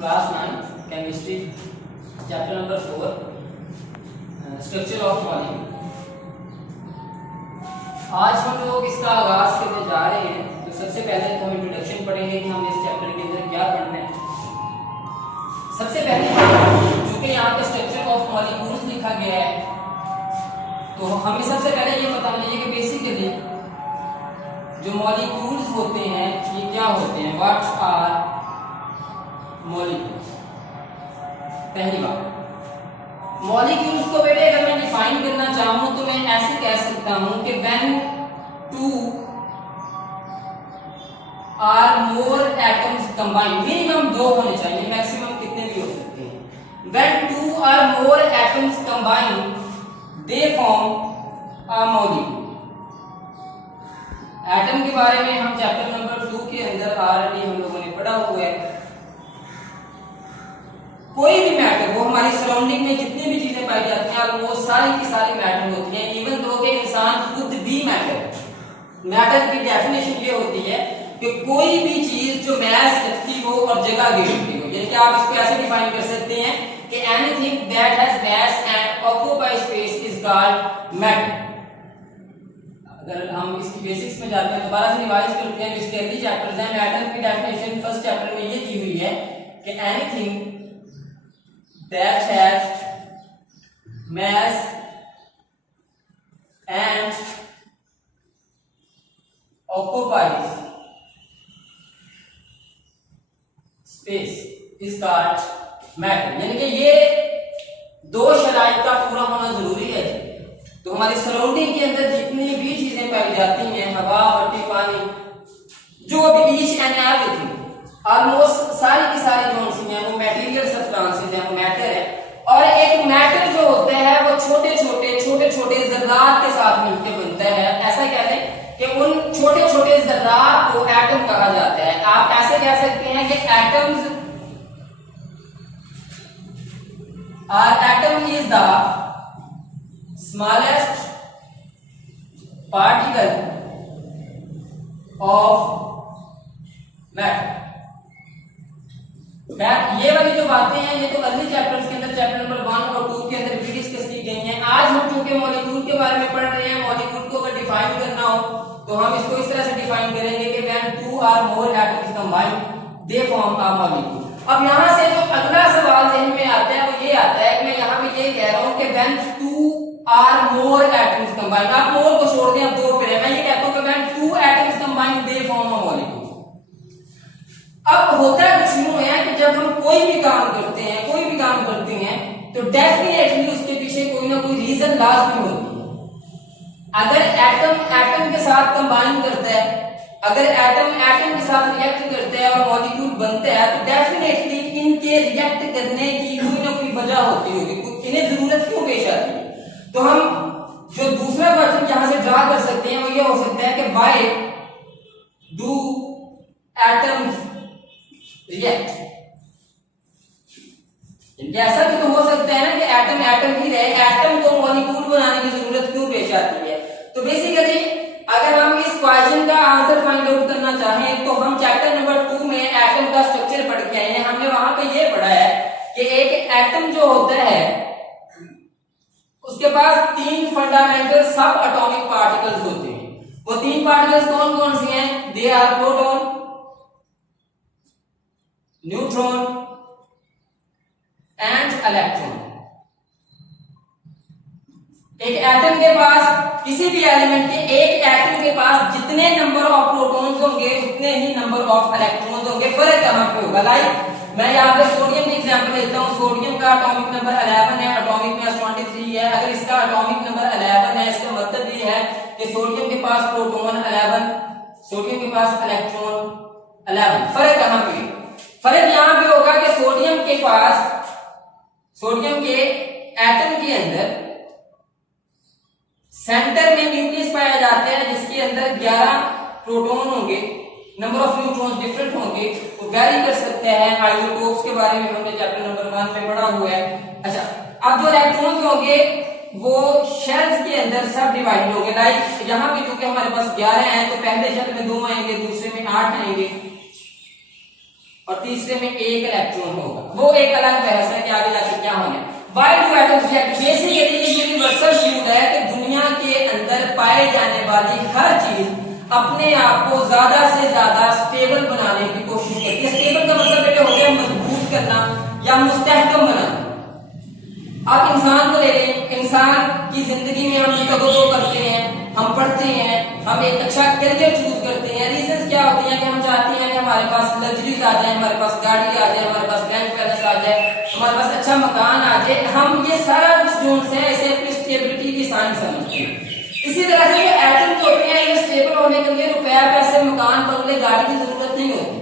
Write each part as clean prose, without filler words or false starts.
Class 9 chemistry chapter number 4 structure of molecule. आज हम लोग इसका आगाज करने जा रहे हैं। तो सबसे पहले तो हम इंट्रोडक्शन पढ़ेंगे कि हम इस चैप्टर के अंदर क्या पढ़ना है। सबसे पहले चूंकि यहाँ पे स्ट्रक्चर ऑफ मॉलिक्यूल्स लिखा गया है तो हमें सबसे पहले ये पता चाहिए कि बेसिकली जो मॉलिक्यूल्स होते हैं ये क्या होते हैं। What are molecules. पहली बात, मॉलिक्यूल्स को बेटे अगर मैं डिफाइन करना चाहूं तो मैं ऐसे कह सकता हूं कि when two or more atoms combine, minimum 2 होने चाहिए, मैक्सिमम कितने भी हो सकते हैं। When two or more atoms combine they form a molecule. Atom के बारे में हम चैप्टर नंबर 2 के अंदर ऑलरेडी हम लोगों ने पढ़ा हुआ है। कोई भी मैटर, वो हमारी सराउंडिंग में जितनी भी चीजें पाई जाती हैं वो सारी की सारी मैटर होती हैं। इवन दो के इंसान खुद भी मैटर की डेफिनेशन ये होती है कि कोई भी चीज जो मैस रखती हो और जगह घेरती हो। यानी कि आप इसको ऐसे डिफाइन कर सकते हैं कि anything that has mass and occupy space is called matter. अगर हम इसकी बेसिक्स में जाते हैं, दोबारा से रिवाइज करते हैं, इसके अर्ली चैप्टर्स हैं। मैटर की डेफिनेशन फर्स्ट चैप्टर में ये दी हुई है कि anything that has mass and occupies space is called matter। यानी कि ये दो शराइत का पूरा होना जरूरी है। तो हमारी सराउंडिंग के अंदर जितनी भी चीजें पाई जाती हैं, हवा, मट्टी, पानी, जो भी ईच एंड एवरीथिंग, ऑलमोस्ट सारी की सारी जो सी हैं वो मैटेरियल सब्सटेंसेस हैं, वो मैटर है। और एक मैटर जो होता है वो छोटे छोटे जर्रात के साथ मिलकर बनता है। ऐसा कह लें कि उन छोटे छोटे जर्रात को एटम कहा जाता है। आप ऐसे कह सकते हैं कि atom is the smallest particle of matter. ये वाली जो बातें हैं ये तो अर्ली चैप्टर्स के अंदर चैप्टर नंबर 1 और 2 के अंदर भी डिस्कस की गई हैं। आज हम चूंकि मॉलिक्यूल के बारे में पढ़ रहे हैं, मॉलिक्यूल को अगर डिफाइन करना हो तो हम इसको इस तरह से डिफाइन करेंगे कि when two or more atoms combine they form a molecule. अब यहां से जो अगला सवाल ज़हन में आता है वो ये आता है कि मैं यहां पे ये कह रहा हूं कि when two or more atoms combine, आप मोर को छोड़ दें, अब 2 पे है। मैं ये कहता हूं कि when two atoms combine they form a molecule. अब होता कुछ यूं है कि जब हम कोई भी काम करते हैं तो डेफिनेटली उसके पीछे कोई ना कोई रीजन लाजमी होती है। अगर एटम के साथ कंबाइन करता है, अगर एटम के साथ रिएक्ट करता है और मॉलिक्यूल बनता है तो डेफिनेटली इनके रिएक्ट करने की कोई ना कोई वजह होती होगी, इन्हें जरूरत क्यों पेश आती है। तो हम जो दूसरा क्वेश्चन यहां से ड्रा कर सकते हैं वो ये हो सकता है कि व्हाई डू एटम्स रिएक्ट। ऐसा भी तो हो सकता है ना कि एटम ही रहे, एटम को मॉलिक्यूल बनाने की जरूरत क्यों पेश आती है। तो बेसिकली अगर हम इस क्वेश्चन का आंसर फाइंड आउट करना चाहें तो हम चैप्टर नंबर 2 में एटम का स्ट्रक्चर पढ़ के आए हैं। हमने वहां पे ये पढ़ा है कि एक एटम जो होता है उसके पास 3 फंडामेंटल सब एटॉमिक पार्टिकल्स होते हैं। वो 3 पार्टिकल्स कौन कौन से हैं? They are proton, neutron and electron. एक एटम के पास, किसी भी एलिमेंट के एक एटम के पास जितने नंबर ऑफ प्रोटॉन्स होंगे उतने ही नंबर ऑफ इलेक्ट्रॉन्स होंगे। फर्क कहां पे होगा? लाइक मैं यहाँ पे सोडियम की एग्जांपल लेता हूं। सोडियम का एटॉमिक नंबर 11 है, एटॉमिक मास 23 है। अगर इसका एटॉमिक नंबर 11 है इसका मतलब ये है कि सोडियम के पास प्रोटॉन 11, सोडियम के पास इलेक्ट्रॉन 11। फर्क कहां पे? फर्क यहां पे होगा कि सोडियम के एटम के अंदर सेंटर में न्यूक्लियस पाया जाता है जिसके अंदर 11 प्रोटॉन होंगे, नंबर ऑफ न्यूट्रॉन्स डिफरेंट होंगे, वो वेरी कर सकते हैं। आइसोटोप्स के बारे में हमने चैप्टर नंबर 1 में पढ़ा हुआ है। अच्छा, अब जो इलेक्ट्रॉन्स होंगे वो शेल्स के अंदर सब डिवाइड होंगे। लाइक यहाँ पे क्योंकि हमारे पास 11 हैं तो पहले शेल में 2 आएंगे, दूसरे में 8 आएंगे और तीसरे में एक इलेक्ट्रॉन होगा। वो एक अलग बहस है कि आगे जाकर क्या होना है। Why do atoms react? Basically ये यूनिवर्सल ट्रूथ है कि दुनिया के अंदर पाए जाने वाली हर चीज अपने आप को ज्यादा से ज्यादा स्टेबल बनाने की कोशिश करती है। स्टेबल का मतलब बेटे हो गया मजबूत करना या मुस्तहकम बनाना। आप इंसान को ले लें, इंसान की जिंदगी में हम दो करते हैं, हम पढ़ते हैं, हम एक अच्छा करियर चूज करते हैं। रीजंस क्या होते हैं कि हम चाहते हैं कि हमारे पास लग्जरीज आ जाए, हमारे पास गाड़ी आ जाए, हमारे पास बैंक बैलेंस आ जाए, हमारे पास अच्छा मकान आ जाए। हम ये सारा कुछ जो है इसे अपनी स्टेबिलिटी की साइन समझते हैं। इसी तरह से जो एटम्स होते हैं ये स्टेबल होने के लिए रुपया, पैसे, मकान, बंगले, गाड़ी की जरूरत नहीं होती।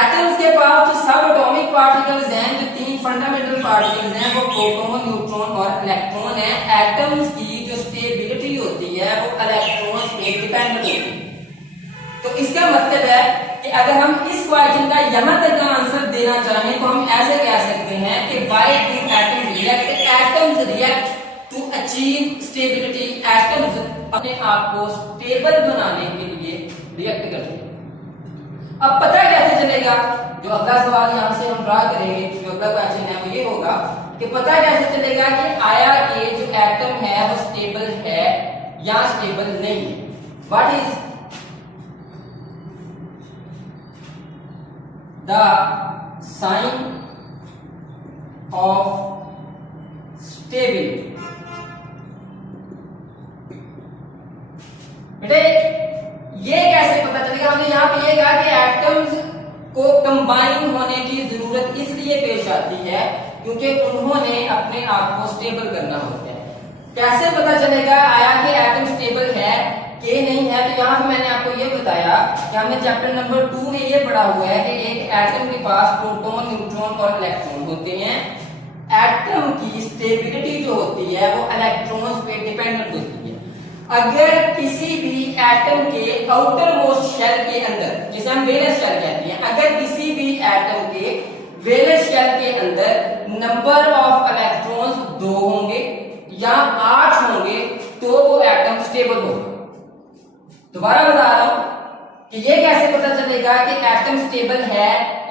एटम्स के पास जो सब एटॉमिक पार्टिकल्स हैं, जो तीन फंडामेंटल पार्टिकल्स हैं, वो प्रोटॉन, न्यूट्रॉन और इलेक्ट्रॉन है। एटम्स की जो स्टेबिलिटी होती है वो इलेक्ट्रॉन्स पे डिपेंडेंट होती है। तो इसका मतलब है कि अगर हम इस क्वेश्चन का यहां तक का आंसर देना चाहें तो हम ऐसे कह सकते हैं कि why do atoms react? Atoms react to achieve stability. Atoms अपने आप को स्टेबल बनाने के लिए रिएक्ट करते हैं। अब पता कैसे चलेगा? जो अगला सवाल यहां से हम ड्रा करेंगे, जो अगला क्वेश्चन है वो ये होगा कि पता कैसे चलेगा कि आया कि जो एटम है वो स्टेबल है या स्टेबल नहीं है। What is the sign of stability? बेटे ये कैसे पता चलेगा? हमने यहाँ पे ये कहा कि एटम्स को कंबाइन होने की जरूरत इसलिए पेश आती है क्योंकि उन्होंने अपने आप को स्टेबल करना होता है। कैसे पता चलेगा आया कि एटम स्टेबल है कि नहीं है? तो यहाँ पे मैंने आपको ये बताया कि हमने चैप्टर नंबर 2 में ये पढ़ा हुआ है कि एक एटम के पास प्रोटॉन, न्यूट्रॉन और इलेक्ट्रॉन होते हैं। एटम की स्टेबिलिटी जो होती है वो इलेक्ट्रॉन्स पे डिपेंडेंट होती है। अगर किसी भी एटम के आउटर मोस्ट शेल के अंदर, जिसे हम वैलेंस शेल कहते हैं, अगर किसी भी एटम के वैलेंस शेल के अंदर नंबर ऑफ इलेक्ट्रॉन्स 2 होंगे या 8 होंगे तो वो एटम स्टेबल होगा। दोबारा बता रहा हूं कि ये कैसे पता चलेगा कि एटम स्टेबल है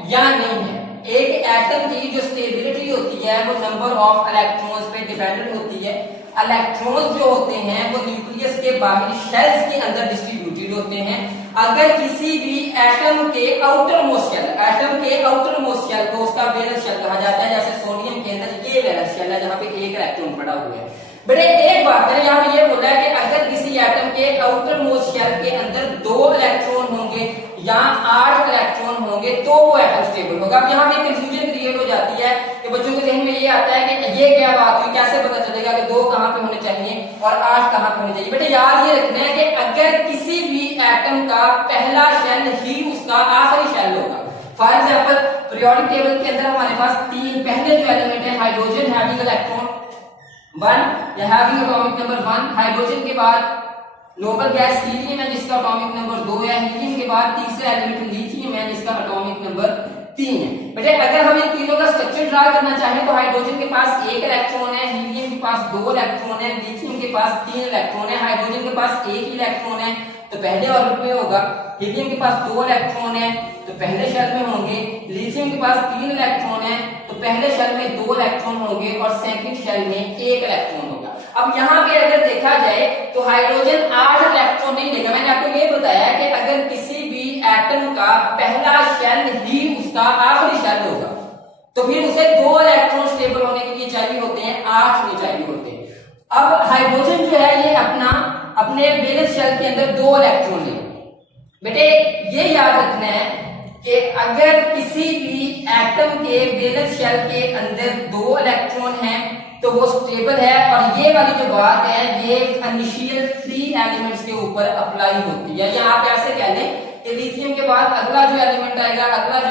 या नहीं है। एक एटम की जो स्टेबिलिटी होती है वो नंबर ऑफ इलेक्ट्रॉन्स पे डिपेंडेंट होती है। इलेक्ट्रॉन्स जो होते हैं वो न्यूक्लियस के बाहरी शेल्स के अंदर डिस्ट्रीब्यूटेड होते हैं। अगर किसी भी एटम के आउटर मोस्ट शेल, एटम के आउटर मोस्ट शेल को उसका वैलेंस शेल कहा जाता है। जैसे सोडियम के अंदर ये वैलेंस शेल है जहां पे एक इलेक्ट्रॉन पड़ा हुआ है। बेटे एक बात है, यहाँ पे ये बोला है कि अगर किसी एटम के आउटर मोस्ट शेल के अंदर 2 इलेक्ट्रॉन होंगे या 8 इलेक्ट्रॉन होंगे तो वो एटम स्टेबल होगा। अब यहाँ पे कंफ्यूजन क्रिएट हो जाती है कि बच्चों के जहन में ये आता है कि ये क्या बात हुई, कैसे पता चलेगा कि 2 कहाँ पे होने चाहिए और 8 कहाँ पे होने चाहिए। बेटे याद ये रखना है कि अगर किसी भी एटम का पहला शेल ही उसका आखिरी शेल होगा। फॉर एग्जाम्पल पीरियोडिक टेबल के अंदर हमारे पास 3 पहले जो एलिमेंट है हाइड्रोजन हैविंग इलेक्ट्रॉन 1 या हैविंग एटॉमिक नंबर 1, हाइड्रोजन के बाद नोबल गैस हीलियम है जिसका एटॉमिक नंबर 2 है, हीलियम के बाद तीसरा एलिमेंट लिथियम है जिसका एटॉमिक नंबर 3 है। बेटे अगर हम इन तीनों का स्ट्रक्चर ड्रा करना चाहें तो हाइड्रोजन के पास 1 इलेक्ट्रॉन है, हीलियम के पास 2 इलेक्ट्रॉन है, लिथियम के पास 3 इलेक्ट्रॉन है, हाइड्रोजन के पास 1 इलेक्ट्रॉन है तो पहले ऑर्बिट में होगा, हीलियम के पास 2 इलेक्ट्रॉन है तो पहले शेल में होंगे, लिथियम के पास 3 इलेक्ट्रॉन है तो पहले शेल में 2 इलेक्ट्रॉन होंगे और सेकंड शेल में 1 इलेक्ट्रॉन होगा। अब यहाँ पे अगर देखा जाए तो हाइड्रोजन 8 इलेक्ट्रॉन नहीं देगा। मैंने आपको ये बताया कि अगर किसी भी एटम का पहला शेल ही उसका आखिरी शेल होगा तो फिर उसे 2 इलेक्ट्रॉन स्टेबल होने के लिए चाहिए होते हैं, 8 नहीं चाहिए होते। अब हाइड्रोजन जो है ये अपने वैलेंस शेल के अंदर 2 इलेक्ट्रॉन ले। बेटे ये याद रखना है कि अगर किसी भी एटम के वैलेंस शेल के अंदर 2 इलेक्ट्रॉन हैं तो वो स्टेबल है। और ये वाली जो बात है ये इनिशियल 3 एलिमेंट्स के ऊपर अप्लाई होती है। या आप ऐसे कह लें कि लिथियम के बाद अगला जो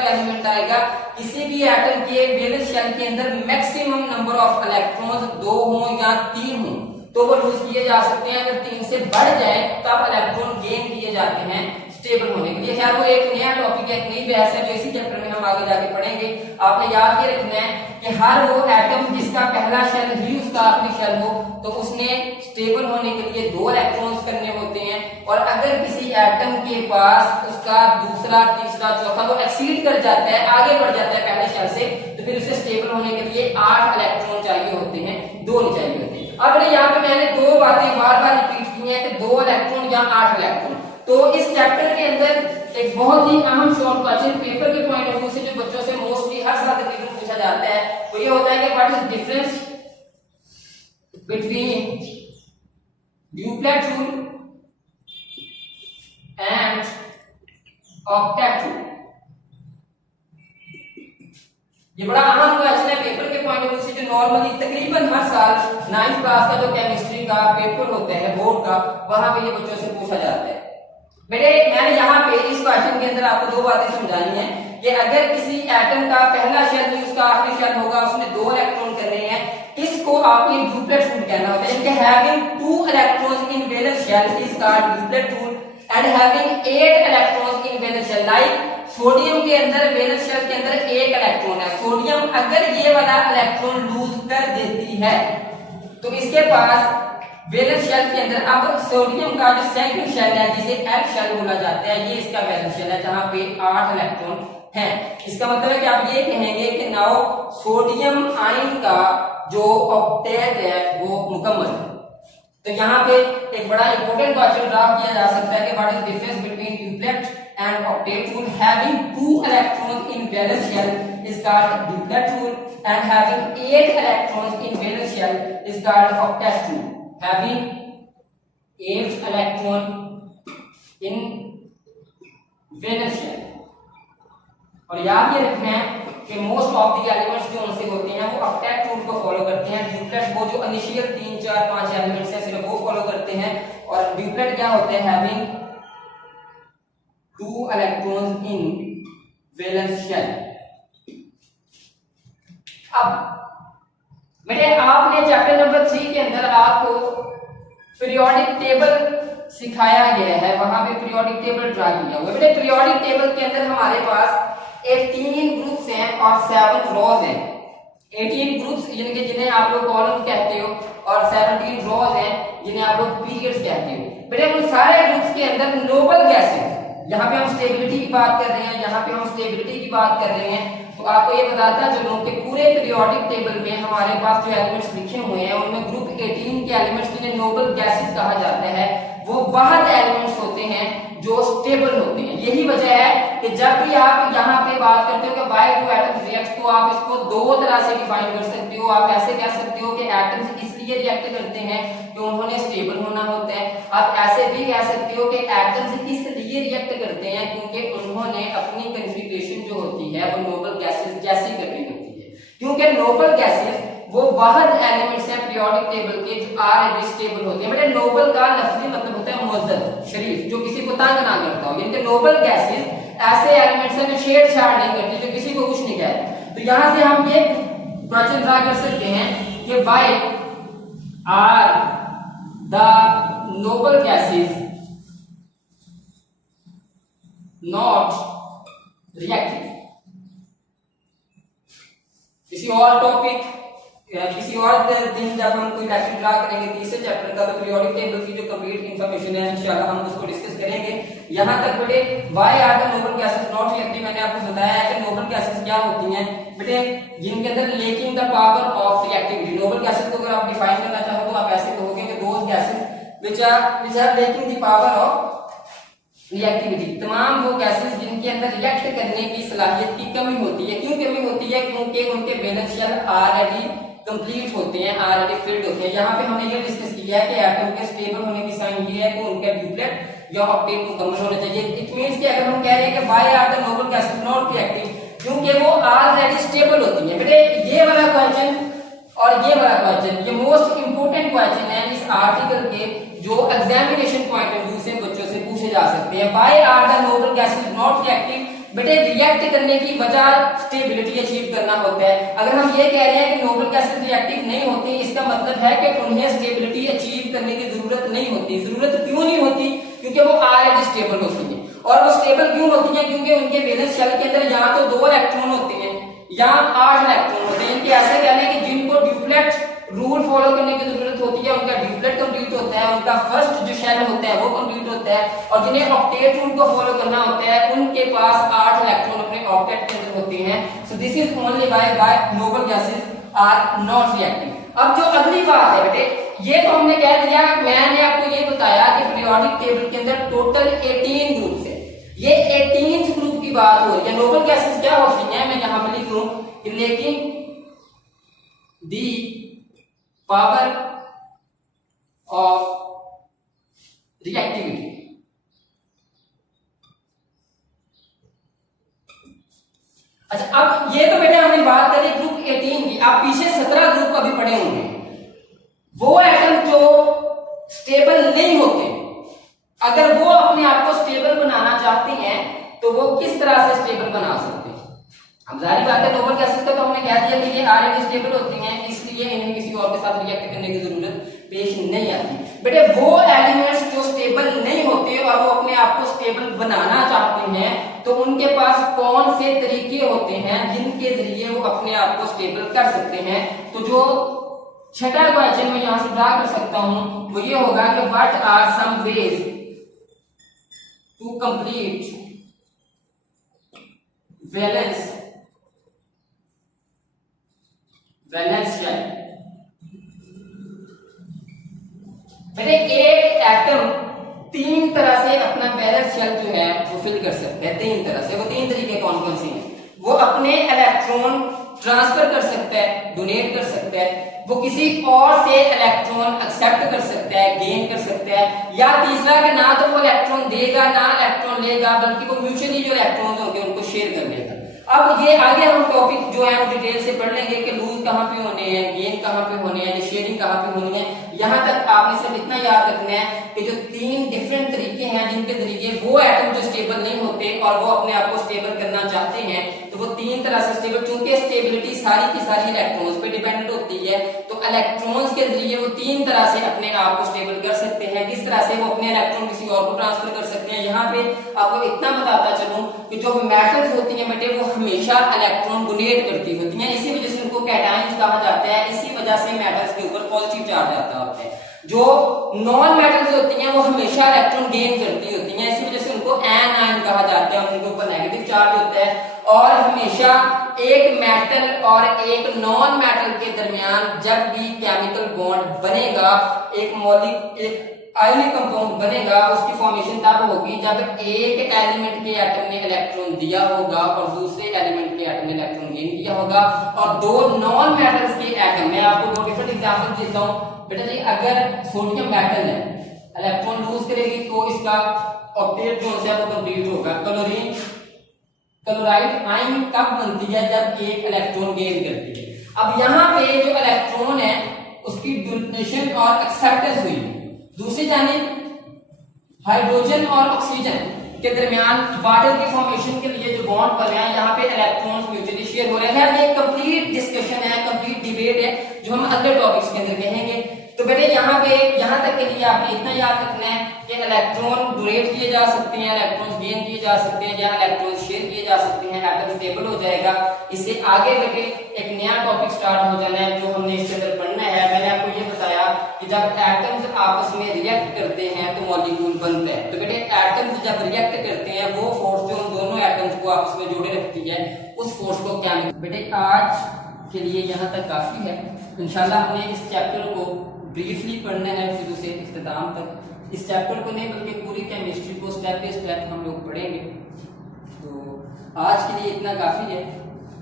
एलिमेंट आएगा किसी भी एटम के वैलेंस शेल के अंदर मैक्सिमम नंबर ऑफ इलेक्ट्रॉन्स 2 हो या 3 हो तो वो लूज किए जा सकते हैं। अगर 3 से बढ़ जाए तब इलेक्ट्रॉन गेन किए जाते हैं स्टेबल होने के लिए। खैर वो एक नया टॉपिक है, एक नई बहस है जो इसी चैप्टर में हम आगे जाके पढ़ेंगे। आपने याद ये रखना है कि हर वो एटम जिसका पहला शेल ही उसका आखिरी शेल हो तो उसने स्टेबल होने के लिए 2 इलेक्ट्रॉन्स करने होते हैं, और अगर किसी एटम के पास उसका दूसरा तीसरा चौथा वो एक्सीड कर जाता है, आगे बढ़ जाता है पहले शेल से, तो फिर उसे स्टेबल होने के लिए 8 इलेक्ट्रॉन चाहिए होते हैं, 2 नहीं चाहिए होते। अब यहाँ पे मैंने 2 बातें बार बार रिपीट की हैं कि 2 इलेक्ट्रॉन या 8 इलेक्ट्रॉन। तो इस चैप्टर के अंदर एक बहुत ही अहम शॉर्ट क्वेश्चन पेपर के पॉइंट ऑफ व्यू से जो बच्चों से मोस्टली हर साल तकरीबन पूछा जाता है वो ये होता है कि what is difference between duplet rule and octet rule. ये बड़ा अहम क्वेश्चन है पेपर के पॉइंट ऑफ व्यू से, जो नॉर्मली तकरीबन हर साल 9th क्लास का जो केमिस्ट्री का पेपर होता है बोर्ड का, वहां पे ये बच्चों से पूछा जाता है। बेटे मैंने यहाँ पे इस क्वेश्चन के अंदर आपको 2 बातें समझानी है कि अगर किसी एटम का पहला शेल भी उसका आखिरी शेल होगा, उसने 2 इलेक्ट्रॉन करने हैं, इसको आप ये ड्यूप्लेट रूल कहना होता है। इनके having 2 electrons in valence shell is called duplet rule and having 8 electrons in valence shell. Like sodium के अंदर वैलेंस शेल के अंदर 1 इलेक्ट्रॉन है, सोडियम अगर ये वाला इलेक्ट्रॉन लूज कर देती है तो इसके पास वैलेंस शेल के अंदर अब सोडियम का जो सेकंड शेल है जिसे एल शेल बोला जाता है, ये इसका वैलेंस शेल है जहां पे 8 इलेक्ट्रॉन है। इसका मतलब है कि आप ये कहेंगे कि नाउ सोडियम आयन का जो ऑक्टेट है वो मुकम्मल है। तो यहाँ पे एक बड़ा इंपॉर्टेंट क्वेश्चन ड्रा किया जा सकता है कि what is difference between duplet and octet rule. Having 2 electrons in valence shell is called duplet rule and having 8 electrons in valence shell is called octet rule. Having 8 electron in valence shell। और याद ये रखना है कि most of the elements जो उनसे होते हैं वो ऑक्टेट रूल को फॉलो करते हैं। ड्यूप्लेट वो जो इनिशियल 3 4 5 एलिमेंट्स हैं सिर्फ वो फॉलो करते हैं, और ड्यूप्लेट क्या होते हैं having 2 electrons in valence shell. अब बेटे आपने चैप्टर नंबर 3 के अंदर आपको पीरियोडिक टेबल सिखाया गया है, वहां पे पीरियोडिक टेबल ड्रा किया हुआ है। बेटे पीरियोडिक टेबल के अंदर हमारे पास 18 ग्रुप्स हैं और 7 रोज हैं। 18 ग्रुप्स यानी कि जिन्हें आप लोग कॉलम कहते हो, और 17 रोज हैं जिन्हें आप लोग पीरियड्स कहते हो। बेटे उन सारे ग्रुप्स के अंदर नोबल गैसेस, यहाँ पे हम स्टेबिलिटी की बात कर रहे हैं, यहाँ पे हम स्टेबिलिटी की बात कर रहे हैं, तो आपको ये बताता चलूं कि पूरे पीरियोडिक टेबल में हमारे पास जो एलिमेंट्स लिखे हुए हैं उनमें ग्रुप 18 के एलिमेंट्स जिन्हें नोबल गैसेस कहा जाता है वो वह एलिमेंट्स होते हैं जो स्टेबल होते हैं। यही वजह है कि जब भी आप यहाँ पे बात करते हो कि व्हाई टू एटम्स रिएक्ट, तो आप इसको 2 तरह से डिफाइन कर सकते हो। आप ऐसे कह सकते हो कि एटम्स इसलिए रिएक्ट करते हैं कि उन्होंने स्टेबल होना होता है। आप ऐसे भी कह सकते हो कि एटम्स इसलिए रिएक्ट करते हैं क्योंकि उन्होंने अपनी कॉन्फ़िगरेशन जो होती है वो नोबल गैसेस जैसी करनी होती है। क्योंकि नोबल गैसेस वो वह एलिमेंट्स हैं पीरियोडिक टेबल के जो ऑलरेडी स्टेबल होते हैं। मतलब नोबल का लफ्ज़ी मतलब होता है मुअज़्ज़ज़, शरीफ, जो किसी को तंग ना करता हो। यानी कि नोबल गैसेस ऐसे एलिमेंट्स हैं जो छेड़छाड़ नहीं करते, जो किसी को कुछ नहीं कहते। तो यहां से हम ये क्वेश्चन ड्रा कर सकते हैं कि why are the noble gases not reactive. किसी और टॉपिक किसी और दिन जब हम कोई लेक्चर ड्रा करेंगे तीसरे चैप्टर का, तो पीरियोडिक टेबल की जो कंप्लीट इंफॉर्मेशन है इंशाल्लाह हम उसको डिस्कस करेंगे। यहां तक बेटे why are the noble gases not reactive, मैंने आपको बताया है कि नोबल गैसेस क्या होती हैं बेटे, जिनके अंदर lacking the power of reactivity. Noble gases को अगर आप डिफाइन करना चाहो तो आप ऐसे कहोगे कि those gases which are lacking the power of reactivity, तमाम वो गैसेस जिनके अंदर रिएक्ट करने की सलाहियत की कमी होती है। क्यों कमी होती है? क्योंकि उनके वैलेंस शेल ऑलरेडी कंप्लीट होते हैं, ऑलरेडी फिल्ड होते हैं। यहाँ पे हमने ये डिस्कस किया है कि एटम के स्टेबल होने की साइन ये है कि उनका ड्यूप्लेट या ऑक्टेट मुकम्मल होना चाहिए। इट मींस कि अगर हम कह रहे हैं कि why are the noble gases not reactive, क्योंकि वो ऑलरेडी स्टेबल होती है। बेटे ये वाला क्वेश्चन और ये वाला क्वेश्चन ये मोस्ट इंपोर्टेंट क्वेश्चन है इस आर्टिकल के, जो एग्जामिनेशन पॉइंट ऑफ व्यू से बच्चों से पूछे जा सकते हैं। Why are the noble gases not reactive, बेटे रिएक्ट करने की वजह स्टेबिलिटी अचीव करना होता है। अगर हम ये कह रहे हैं कि नोबल गैसेस रिएक्टिव नहीं होती, इसका मतलब है कि उन्हें स्टेबिलिटी अचीव करने की जरूरत नहीं होती। जरूरत क्यों नहीं होती? क्योंकि वो ऑलरेडी स्टेबल होती है। और वो स्टेबल क्यों होती है? क्योंकि उनके वैलेंस शेल के अंदर या तो 2 इलेक्ट्रॉन होते हैं या 8 इलेक्ट्रॉन होते हैं। इनके ऐसे कह लें कि जिनको ड्यूप्लेट रूल फॉलो करने की जरूरत होती है उनका ड्यूप्लेट कंप्लीट होता है, उनका फर्स्ट जो शेल होता है वो कंप्लीट होता है, और जिन्हें ऑक्टेट रूल को फॉलो करना होता है उनके पास 8 इलेक्ट्रॉन अपने ऑक्टेट के अंदर होते हैं। So this is only by noble gases are not reactive. अब जो अगली बात है बेटे, ये तो हमने कह दिया, मैंने आपको ये बताया कि पीरियोडिक टेबल के अंदर टोटल 18 ग्रुप्स है, ये 18th ग्रुप की बात हो रही है। नोबल गैसेस क्या होती हैं, मैं यहां पर लिख लूं कि लेकिन दी पावर ऑफ रिएक्टिविटी, अच्छा अब ये तो बेटे हमने बात करी ग्रुप 18 की, आप पीछे 17 ग्रुप अभी पढ़े होंगे। वो एटम जो स्टेबल नहीं होते, अगर वो अपने आप को स्टेबल बनाना चाहते हैं तो वो किस तरह से स्टेबल बना सकते हैं। अब जाहिर बात है नोबल गैसेस का तो हमने कह दिया कि ये आरएन स्टेबल होती हैं, इसलिए इन्हें किसी और के साथ रिएक्ट करने की जरूरत पेश नहीं आती। बेटे वो एलिमेंट्स जो स्टेबल नहीं होते और वो अपने आप को स्टेबल बनाना चाहते हैं तो उनके पास कौन से तरीके होते हैं जिनके जरिए वो अपने आप को स्टेबल कर सकते हैं। तो जो छठा क्वेश्चन मैं यहां से ड्रा कर सकता हूं वो ये होगा कि what are some ways to complete valence shell. बेटे एक एटम 3 तरह से अपना वैलेंस शेल जो है वो फिल कर सकता है, 3 तरह से। वो 3 तरीके कौन कौन से हैं? वो अपने इलेक्ट्रॉन ट्रांसफर कर सकता है, डोनेट कर सकता है, वो किसी और से इलेक्ट्रॉन एक्सेप्ट कर सकता है, गेन कर सकता है, या तीसरा कि ना तो वो इलेक्ट्रॉन देगा ना इलेक्ट्रॉन लेगा, बल्कि वो म्यूचुअली जो इलेक्ट्रॉन होंगे उनको शेयर कर लेगा। अब ये आगे हम टॉपिक जो है वो डिटेल से पढ़ लेंगे कि लूज कहां पे होने हैं, गेन कहां पे होने हैं, शेयरिंग कहां पे होनी है। यहां तक आपने सिर्फ इतना याद रखना है कि जो 3 डिफरेंट तरीके हैं जिनके जरिए वो एटम जो स्टेबल नहीं होते और वो अपने आप को स्टेबल करना चाहते हैं, तो वो 3 तरह से स्टेबल, चूंकि स्टेबिलिटी सारी की सारी इलेक्ट्रॉन्स पे डिपेंडेंट होती है, तो इलेक्ट्रॉन्स के जरिए वो 3 तरह से अपने आप को स्टेबल कर सकते हैं। किस तरह से वो अपने इलेक्ट्रॉन किसी और को ट्रांसफर कर सकते हैं। यहाँ पे आपको इतना बताता चलूं कि जो मेटल्स होती हैं बेटे वो हमेशा इलेक्ट्रॉन डोनेट करती होती हैं, इसी वजह से उनको कैटायंस कहा जाता है, इसी वजह से मेटल्स के ऊपर पॉजिटिव चार्ज आता है। जो नॉन मेटल्स होती हैं वो हमेशा इलेक्ट्रॉन गेन करती होती हैं, इसी वजह से उनको एनायन कहा जाता है, उनके ऊपर नेगेटिव चार्ज होता है। और हमेशा एक मेटल और एक नॉन मेटल के दरमियान जब भी केमिकल बॉन्ड बनेगा, एक आयनिक कंपाउंड बनेगा, उसकी फॉर्मेशन तब होगी जब एक एलिमेंट के एटम ने इलेक्ट्रॉन दिया होगा और दूसरे एलिमेंट के एटम ने इलेक्ट्रॉन गेन किया होगा। और 2 नॉन मेटल्स के एटम, मैं आपको 2 डिफरेंट एग्जांपल देता हूं बेटा जी। अगर सोडियम मेटल है, इलेक्ट्रॉन लूज करेगी तो इसका ऑक्टेट जो है वो कंप्लीट होगा। क्लोराइड आयन कब बनती है? जब एक इलेक्ट्रॉन गेन करती है। अब यहाँ पे जो इलेक्ट्रॉन है उसकी डोनेशन और एक्सेप्टेंस हुई। दूसरी जानिब हाइड्रोजन और ऑक्सीजन के दरमियान वाटर की फॉर्मेशन के लिए जो बॉन्ड बन रहे हैं, यहाँ पे इलेक्ट्रॉन्स म्यूचुअली शेयर हो रहे हैं। ये कंप्लीट डिस्कशन है, कंप्लीट डिबेट है जो हम अगले टॉपिक्स के अंदर कहेंगे। तो बेटे यहाँ पे यहाँ तक के लिए आपने इतना याद रखना है कि इलेक्ट्रॉन डोनेट किए जा सकते हैं, इलेक्ट्रॉन्स गेन किए जा सकते हैं, या इलेक्ट्रॉन शेयर किए जा सकते हैं, एटम स्टेबल हो जाएगा। इससे आगे बेटे एक नया टॉपिक स्टार्ट हो जाना है जो हमने इसके अंदर पढ़ना है। मैंने आपको ये बताया कि जब एटम्स आपस में रिएक्ट करते हैं तो मॉलिक्यूल बनता है। तो बेटे एटम्स जब रिएक्ट करते हैं वो फोर्स जो उन दोनों एटम्स को आपस में जोड़े रखती है, उस फोर्स को क्या बेटे आज के लिए यहाँ तक काफी है। इंशाल्लाह हमने इस चैप्टर को ब्रीफली पढ़ना है शुरू से इख्तिताम तक। इस चैप्टर को नहीं बल्कि पूरी केमिस्ट्री को स्टेप बाय स्टेप हम लोग पढ़ेंगे। तो आज के लिए इतना काफी है।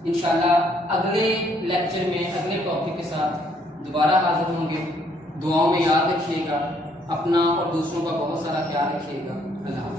इंशाल्लाह अगले लेक्चर में अगले टॉपिक के साथ दोबारा हाजिर होंगे। दुआओं में याद रखिएगा, अपना और दूसरों का बहुत सारा ख्याल रखिएगा। अल्लाह।